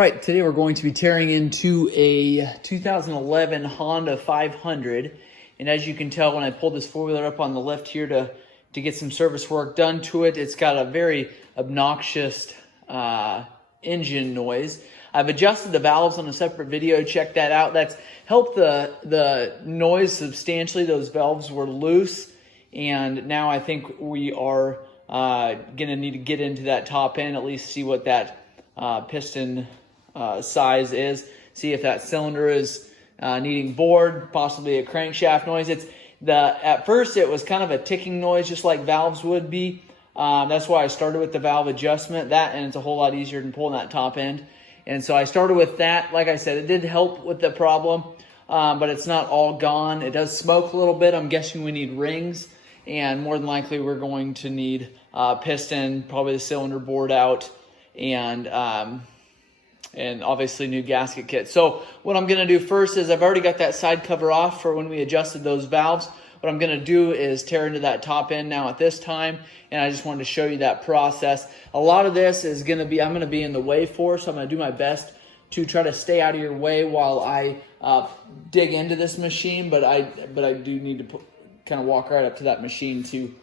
right, today we're going to be tearing into a 2011 Honda 500. And as you can tell when I pulled this four-wheeler up on the lift here to get some service work done to it, it's got a very obnoxious engine noise. I've adjusted the valves on a separate video. Check that out. That's helped the noise substantially. Those valves were loose. And now I think we are going to need to get into that top end, at least see what that piston size is, see if that cylinder is needing bored, possibly a crankshaft noise. At first it was kind of a ticking noise, just like valves would be. That's why I started with the valve adjustment. And it's a whole lot easier than pulling that top end. And so I started with that. Like I said, it did help with the problem, but it's not all gone. It does smoke a little bit. I'm guessing we need rings, and more than likely we're going to need piston, probably the cylinder bored out, and obviously new gasket kit. So what I'm going to do first is I've already got that side cover off for when we adjusted those valves. What I'm going to do is tear into that top end now at this time, and I just wanted to show you that process. A lot of this is going to be, I'm going to be in the way for, so I'm going to do my best to try to stay out of your way while I dig into this machine, but I do need to kind of walk right up to that machine to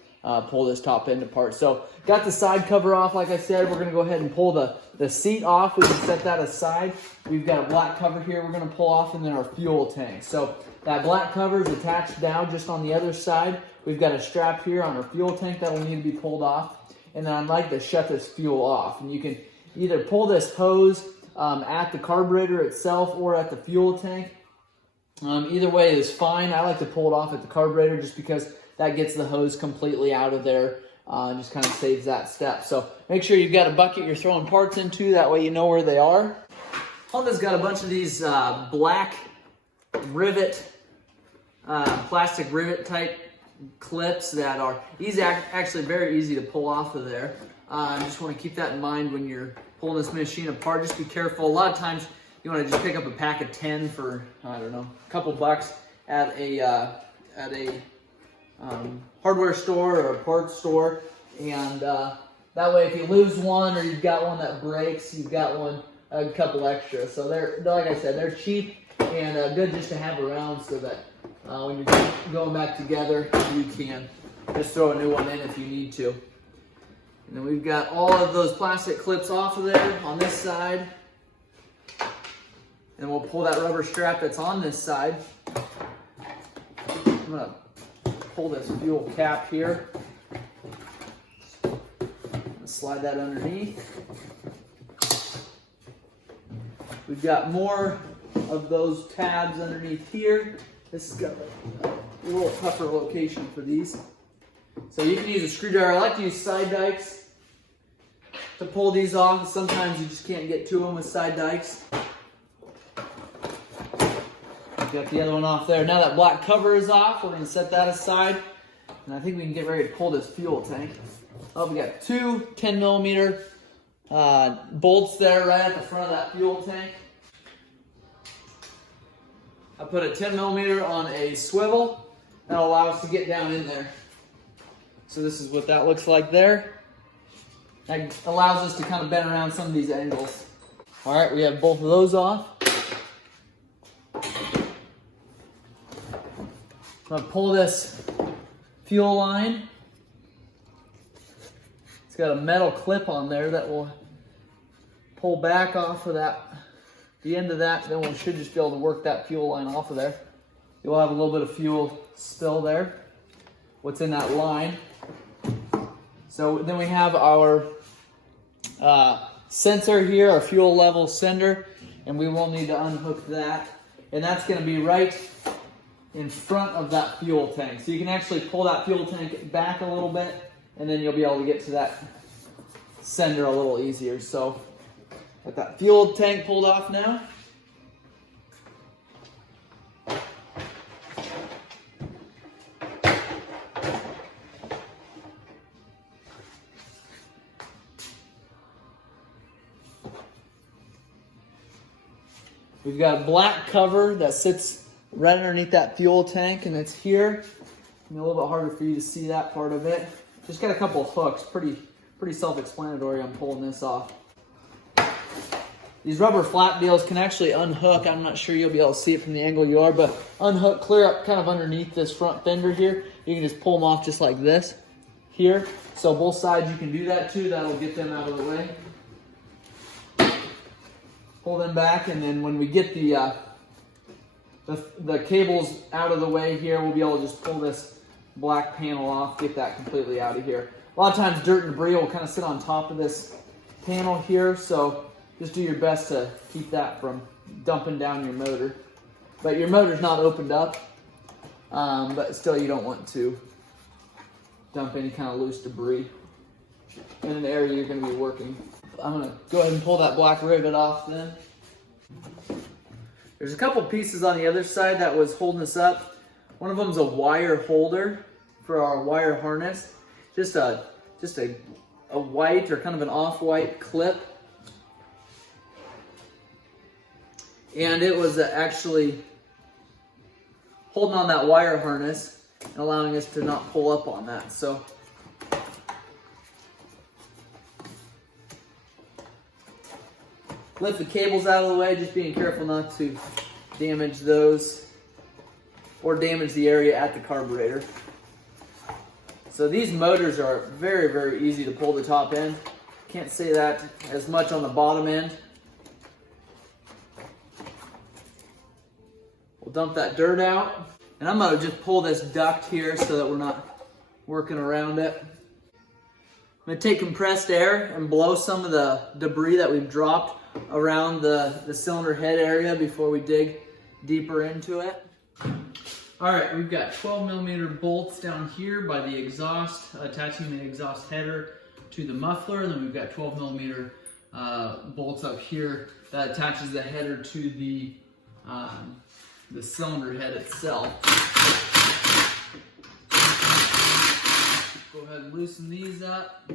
pull this top end apart. So got the side cover off. Like I said, we're going to go ahead and pull the seat off. We can set that aside. We've got a black cover here we're going to pull off, and then our fuel tank. So that black cover is attached down just on the other side. We've got a strap here on our fuel tank that will need to be pulled off. And then I'd like to shut this fuel off. And you can either pull this hose at the carburetor itself or at the fuel tank. Either way is fine. I like to pull it off at the carburetor just because that gets the hose completely out of there. Just kind of saves that step. So make sure you've got a bucket you're throwing parts into. That way you know where they are. Honda's got a bunch of these black rivet, plastic rivet type clips that are actually very easy to pull off of there. I just want to keep that in mind when you're pulling this machine apart. Just be careful. A lot of times you want to just pick up a pack of 10 for, I don't know, a couple bucks at a hardware store or a parts store, and that way if you lose one or you've got one that breaks, you've got a couple extra. So they're, like I said, they're cheap and good just to have around, so that when you're going back together, you can just throw a new one in if you need to. And then we've got all of those plastic clips off of there on this side. And we'll pull that rubber strap that's on this side. I'm going to pull this fuel cap here. Slide that underneath. We've got more of those tabs underneath here. This has got a little tougher location for these. So you can use a screwdriver. I like to use side dikes to pull these off. Sometimes you just can't get to them with side dikes. Got the other one off there. Now that black cover is off, we're going to set that aside. And I think we can get ready to pull this fuel tank. Oh, we got two 10mm bolts there right at the front of that fuel tank. I put a 10mm on a swivel. That'll allow us to get down in there. So this is what that looks like there. That allows us to kind of bend around some of these angles. All right, we have both of those off. I'm going to pull this fuel line. It's got a metal clip on there that will pull back off of the end of that. Then we should just be able to work that fuel line off of there. You'll have a little bit of fuel still there. What's in that line. So then we have our sensor here, our fuel level sender, and we will need to unhook that. And that's going to be right in front of that fuel tank. So you can actually pull that fuel tank back a little bit, and then you'll be able to get to that sender a little easier. So got that fuel tank pulled off now. We've got a black cover that sits right underneath that fuel tank, and it's here. A little bit harder for you to see that part of it. Just got a couple of hooks, pretty self-explanatory on pulling this off. These rubber flap deals can actually unhook. I'm not sure you'll be able to see it from the angle you are, but unhook clear up kind of underneath this front fender here. You can just pull them off just like this here. So both sides you can do that too. That'll get them out of the way. Pull them back, and then when we get the cables out of the way here, we'll be able to just pull this black panel off, get that completely out of here. A lot of times dirt and debris will kind of sit on top of this panel here, so just do your best to keep that from dumping down your motor. But your motor's not opened up, but still you don't want to dump any kind of loose debris in an area you're going to be working. I'm going to go ahead and pull that black rivet off then. There's a couple pieces on the other side that was holding us up. One of them is a wire holder for our wire harness. Just a white or kind of an off-white clip. And it was actually holding on that wire harness and allowing us to not pull up on that. So lift the cables out of the way, just being careful not to damage those or damage the area at the carburetor. So these motors are very, very easy to pull the top end. Can't say that as much on the bottom end. We'll dump that dirt out. And I'm going to just pull this duct here so that we're not working around it. I'm going to take compressed air and blow some of the debris that we've dropped around the cylinder head area before we dig deeper into it. All right, we've got 12mm bolts down here by the exhaust, attaching the exhaust header to the muffler, and then we've got 12mm bolts up here that attaches the header to the cylinder head itself. Go ahead and loosen these up.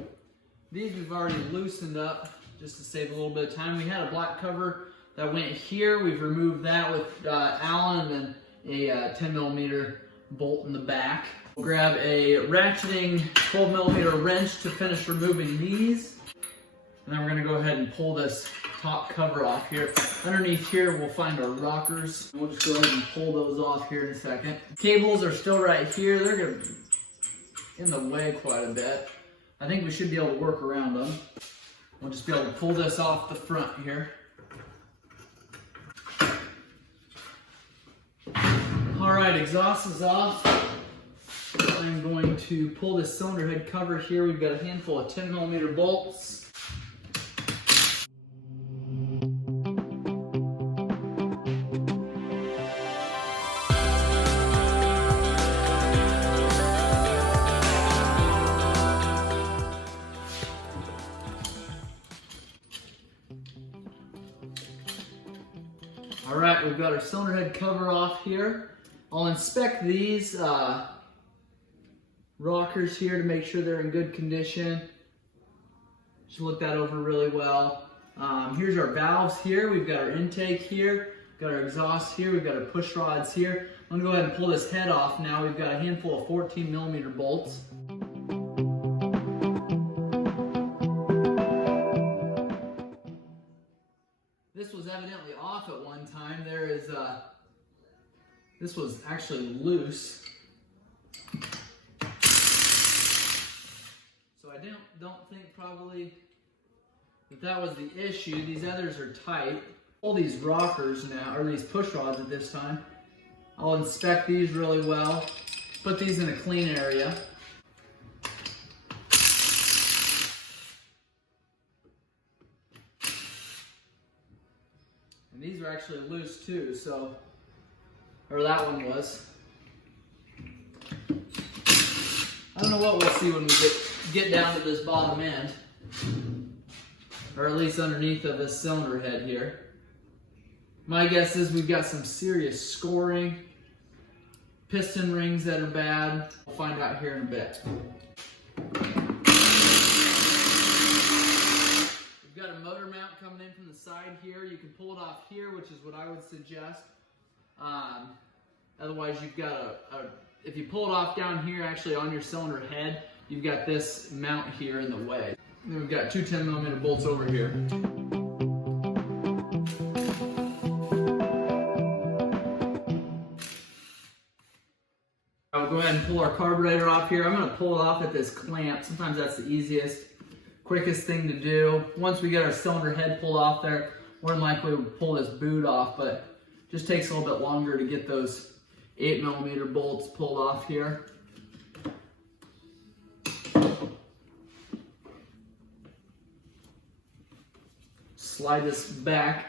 These we've already loosened up just to save a little bit of time. We had a black cover that went here. We've removed that with Allen and a 10mm bolt in the back. We'll grab a ratcheting 12mm wrench to finish removing these. And then we're going to go ahead and pull this top cover off here. Underneath here we'll find our rockers. We'll just go ahead and pull those off here in a second. Cables are still right here. They're going to be in the way quite a bit. I think we should be able to work around them. We'll just be able to pull this off the front here. All right, exhaust is off. I'm going to pull this cylinder head cover here. We've got a handful of 10mm bolts. All right, we've got our cylinder head cover off here. I'll inspect these rockers here to make sure they're in good condition. Just look that over really well. Here's our valves here. We've got our intake here. We've got our exhaust here. We've got our push rods here. I'm gonna go ahead and pull this head off now. We've got a handful of 14mm bolts. This was evidently off at one time. This was actually loose. So I don't think probably that was the issue. These others are tight. All these rockers now, or these push rods at this time. I'll inspect these really well. Put these in a clean area. And these are actually loose too, so, or that one was. I don't know what we'll see when we get down to this bottom end, or at least underneath of this cylinder head here. My guess is we've got some serious scoring, piston rings that are bad. We'll find out here in a bit. We've got a motor mount coming in from the side here. You can pull it off here, which is what I would suggest. Otherwise, you've got if you pull it off down here, actually on your cylinder head, you've got this mount here in the way. And then we've got two 10mm bolts over here. I'll go ahead and pull our carburetor off here. I'm going to pull it off at this clamp. Sometimes that's the easiest, quickest thing to do. Once we get our cylinder head pulled off there, more than likely we'll pull this boot off, but it just takes a little bit longer to get those 8mm bolts pulled off here. Slide this back.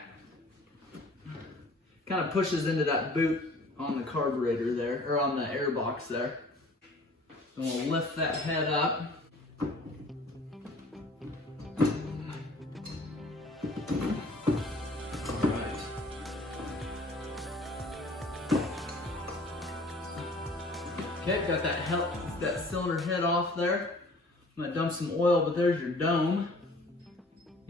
Kind of pushes into that boot on the carburetor there, or on the air box there. And we'll lift that head up. Alright. Okay, got that cylinder head off there. I'm gonna dump some oil, but there's your dome.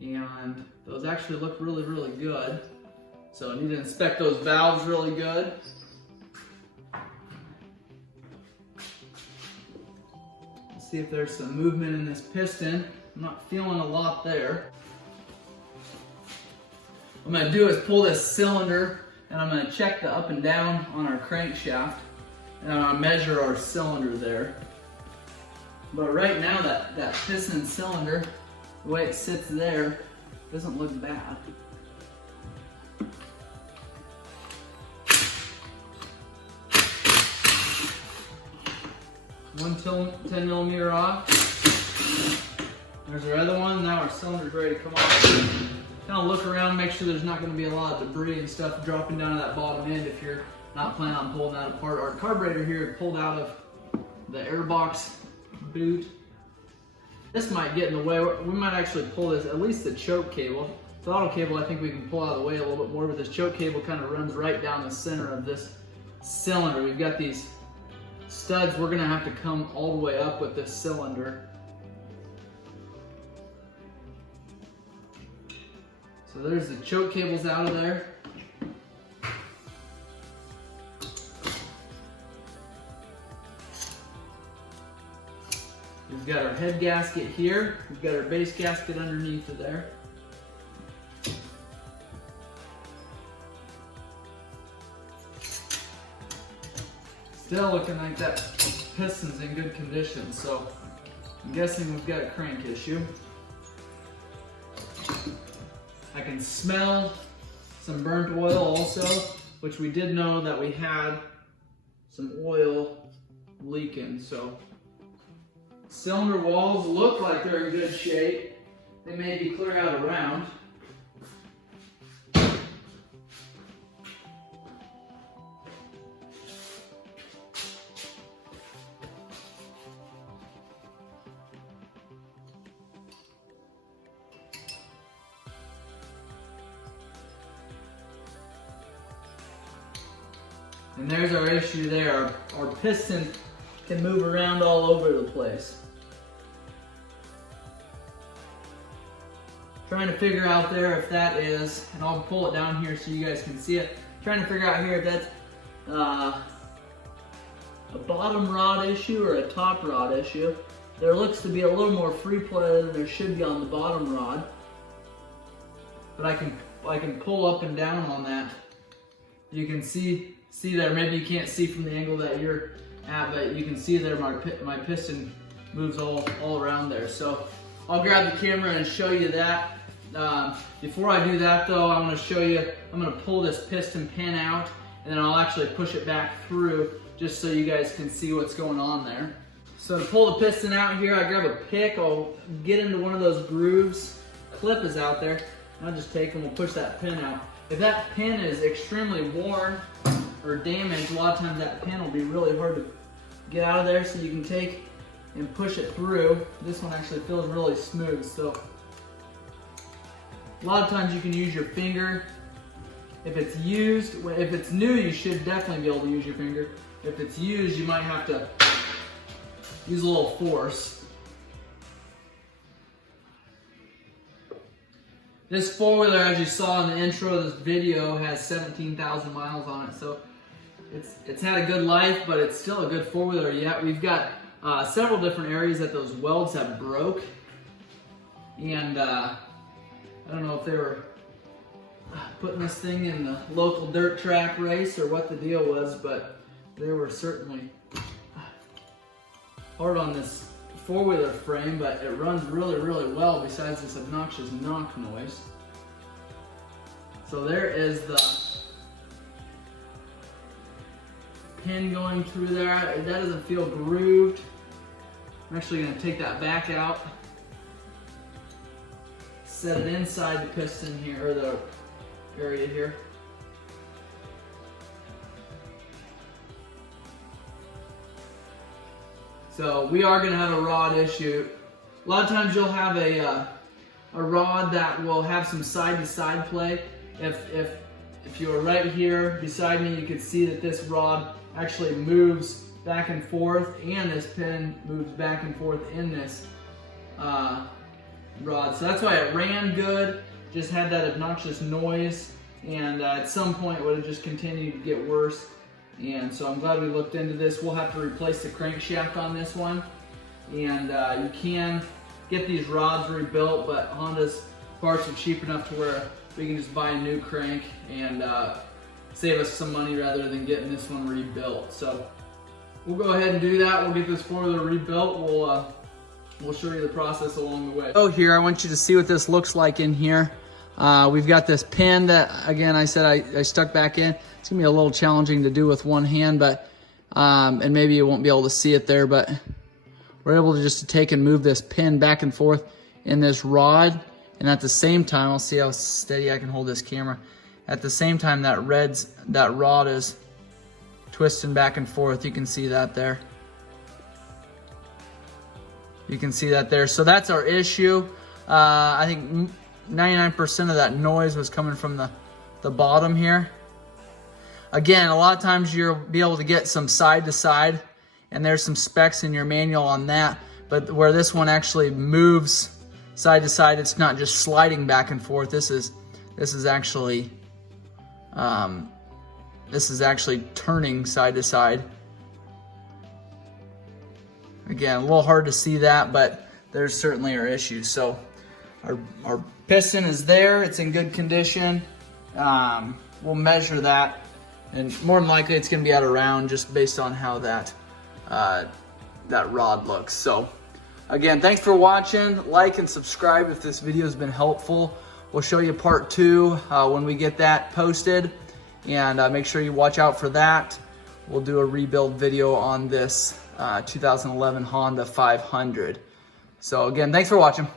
And those actually look really, really good. So I need to inspect those valves really good. Let's see if there's some movement in this piston. I'm not feeling a lot there. What I'm going to do is pull this cylinder and I'm going to check the up and down on our crankshaft. And I'm going to measure our cylinder there. But right now that piston cylinder, the way it sits there, doesn't look bad. One 10mm off. There's our other one. Now our cylinder's ready to come off. Kind of look around, make sure there's not going to be a lot of debris and stuff dropping down to that bottom end if you're not planning on pulling that apart. Our carburetor here pulled out of the airbox boot. This might get in the way. We might actually pull this, at least the choke cable. Throttle cable I think we can pull out of the way a little bit more, but this choke cable kind of runs right down the center of this cylinder. We've got these studs, we're gonna have to come all the way up with this cylinder. So there's the choke cables out of there. We've got our head gasket here. We've got our base gasket underneath of there. Still looking like that piston's in good condition, so I'm guessing we've got a crank issue. I can smell some burnt oil also, which we did know that we had some oil leaking. So cylinder walls look like they're in good shape. They may be clear out around. And there's our issue there. Our piston can move around all over the place. Trying to figure out there if that is, and I'll pull it down here so you guys can see it. Trying to figure out here if that's a bottom rod issue or a top rod issue. There looks to be a little more free play than there should be on the bottom rod. But I can pull up and down on that. You can see there, maybe you can't see from the angle that you're at, but you can see there my piston moves all around there. So I'll grab the camera and show you that. Before I do that though, I'm going to show you, I'm going to pull this piston pin out and then I'll actually push it back through just so you guys can see what's going on there. So to pull the piston out here, I grab a pick, I'll get into one of those grooves, clip is out there, and I'll just take and we'll push that pin out. If that pin is extremely worn or damaged, a lot of times that pin will be really hard to get out of there, so you can take and push it through. This one actually feels really smooth, so a lot of times you can use your finger. If it's used, if it's new, you should definitely be able to use your finger. If it's used, you might have to use a little force. This four-wheeler, as you saw in the intro of this video, has 17,000 miles on it, so it's had a good life, but it's still a good four-wheeler yet. We've got several different areas that those welds have broke, and I don't know if they were putting this thing in the local dirt track race or what the deal was, but they were certainly hard on this four-wheeler frame, but it runs really, really well besides this obnoxious knock noise. So there is the pin going through there. That doesn't feel grooved. I'm actually going to take that back out, set it inside the piston here, or the area here. So we are going to have a rod issue. A lot of times you'll have a rod that will have some side-to-side play. If you were right here beside me, you could see that this rod actually moves back and forth, and this pin moves back and forth in this rod. So that's why it ran good, just had that obnoxious noise, and at some point it would have just continued to get worse. And so I'm glad we looked into this. We'll have to replace the crankshaft on this one, and you can get these rods rebuilt, but Honda's parts are cheap enough to where we can just buy a new crank and save us some money rather than getting this one rebuilt. So we'll go ahead and do that. We'll get this four-wheeler rebuilt. We'll show you the process along the way. So here, I want you to see what this looks like in here. We've got this pin that, again, I said I stuck back in. It's gonna be a little challenging to do with one hand, but and maybe you won't be able to see it there, but we're able to just take and move this pin back and forth in this rod. And at the same time, I'll see how steady I can hold this camera. At the same time, that rod is twisting back and forth. You can see that there. You can see that there. So that's our issue. I think 99% of that noise was coming from the bottom here. Again, a lot of times you'll be able to get some side to side, and there's some specs in your manual on that. But where this one actually moves side to side, it's not just sliding back and forth. This is actually turning side to side. Again, a little hard to see that, but there's certainly our issues. So our piston is there. It's in good condition. We'll measure that, and more than likely it's going to be at around, just based on how that rod looks. So again, thanks for watching. Like and subscribe if this video has been helpful. We'll show you part 2 when we get that posted, and make sure you watch out for that. We'll do a rebuild video on this 2011 Honda 500. So again, thanks for watching.